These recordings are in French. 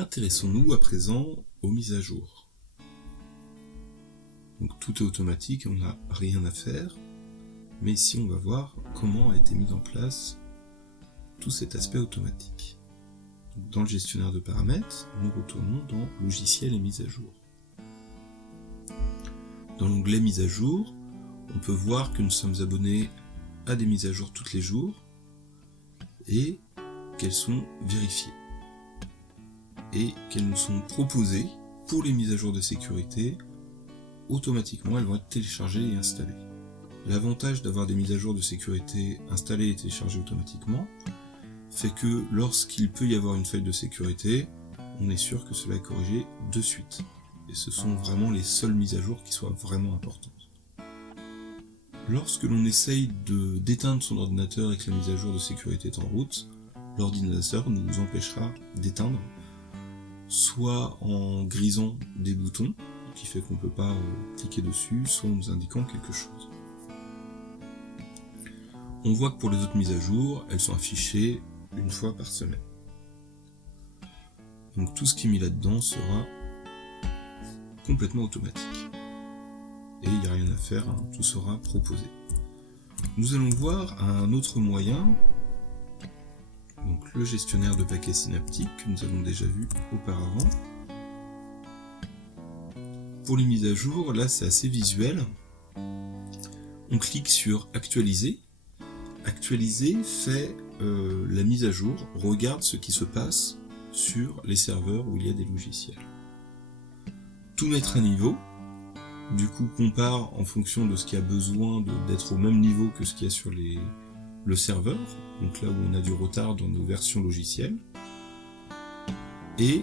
Intéressons-nous à présent aux mises à jour. Donc tout est automatique, on n'a rien à faire, mais ici on va voir comment a été mis en place tout cet aspect automatique. Donc, dans le gestionnaire de paramètres, nous retournons dans Logiciel et mise à jour. Dans l'onglet Mise à jour, on peut voir que nous sommes abonnés à des mises à jour tous les jours et qu'elles sont vérifiées et qu'elles nous sont proposées pour les mises à jour de sécurité. Automatiquement, elles vont être téléchargées et installées. L'avantage d'avoir des mises à jour de sécurité installées et téléchargées automatiquement fait que lorsqu'il peut y avoir une faille de sécurité, on est sûr que cela est corrigé de suite. Et ce sont vraiment les seules mises à jour qui soient vraiment importantes. Lorsque l'on essaye d'éteindre son ordinateur et que la mise à jour de sécurité est en route, l'ordinateur nous empêchera d'éteindre, soit en grisant des boutons, qui fait qu'on ne peut pas cliquer dessus, soit en nous indiquant quelque chose. On voit que pour les autres mises à jour, elles sont affichées une fois par semaine. Donc tout ce qui est mis là-dedans sera complètement automatique. Et il n'y a rien à faire, tout sera proposé. Nous allons voir un autre moyen, donc le gestionnaire de paquets synaptiques que nous avons déjà vu auparavant. Pour les mises à jour, là c'est assez visuel. On clique sur Actualiser. Actualiser fait la mise à jour, regarde ce qui se passe sur les serveurs où il y a des logiciels. Tout mettre à niveau, du coup compare en fonction de ce qui a besoin d'être au même niveau que ce qu'il y a sur le serveur, donc là où on a du retard dans nos versions logicielles, et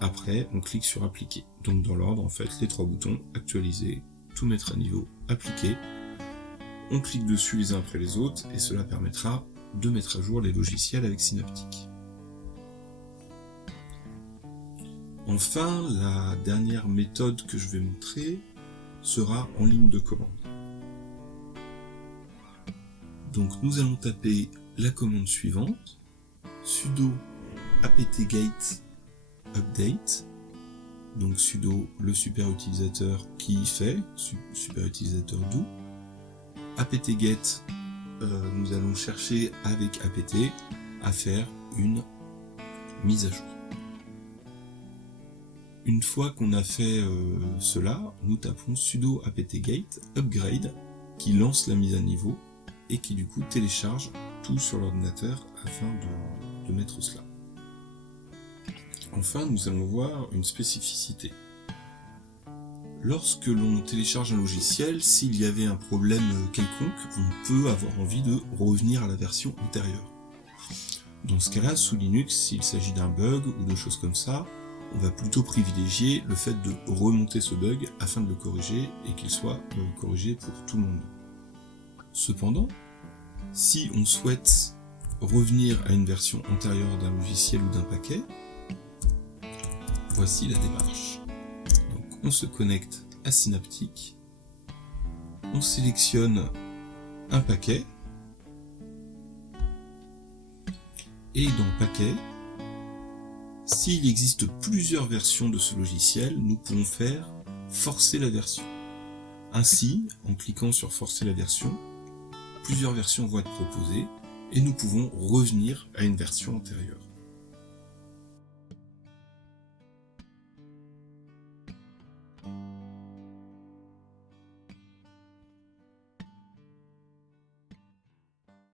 après on clique sur Appliquer. Donc dans l'ordre en fait, les trois boutons, Actualiser, tout mettre à niveau, Appliquer, on clique dessus les uns après les autres et cela permettra de mettre à jour les logiciels avec Synaptic. Enfin, la dernière méthode que je vais montrer sera en ligne de commande. Donc nous allons taper la commande suivante, sudo apt-get update, donc sudo le super utilisateur qui fait, super utilisateur do, apt-get, nous allons chercher avec apt à faire une mise à jour. Une fois qu'on a fait cela, nous tapons sudo apt-get upgrade qui lance la mise à niveau et qui du coup télécharge tout sur l'ordinateur afin de mettre cela. Enfin, nous allons voir une spécificité. Lorsque l'on télécharge un logiciel, s'il y avait un problème quelconque, on peut avoir envie de revenir à la version antérieure. Dans ce cas-là, sous Linux, s'il s'agit d'un bug ou de choses comme ça, on va plutôt privilégier le fait de remonter ce bug afin de le corriger et qu'il soit corrigé pour tout le monde. Cependant, si on souhaite revenir à une version antérieure d'un logiciel ou d'un paquet, voici la démarche. Donc on se connecte à Synaptic, on sélectionne un paquet, et dans Paquet, s'il existe plusieurs versions de ce logiciel, nous pouvons faire forcer la version. Ainsi, en cliquant sur forcer la version, plusieurs versions vont être proposées et nous pouvons revenir à une version antérieure.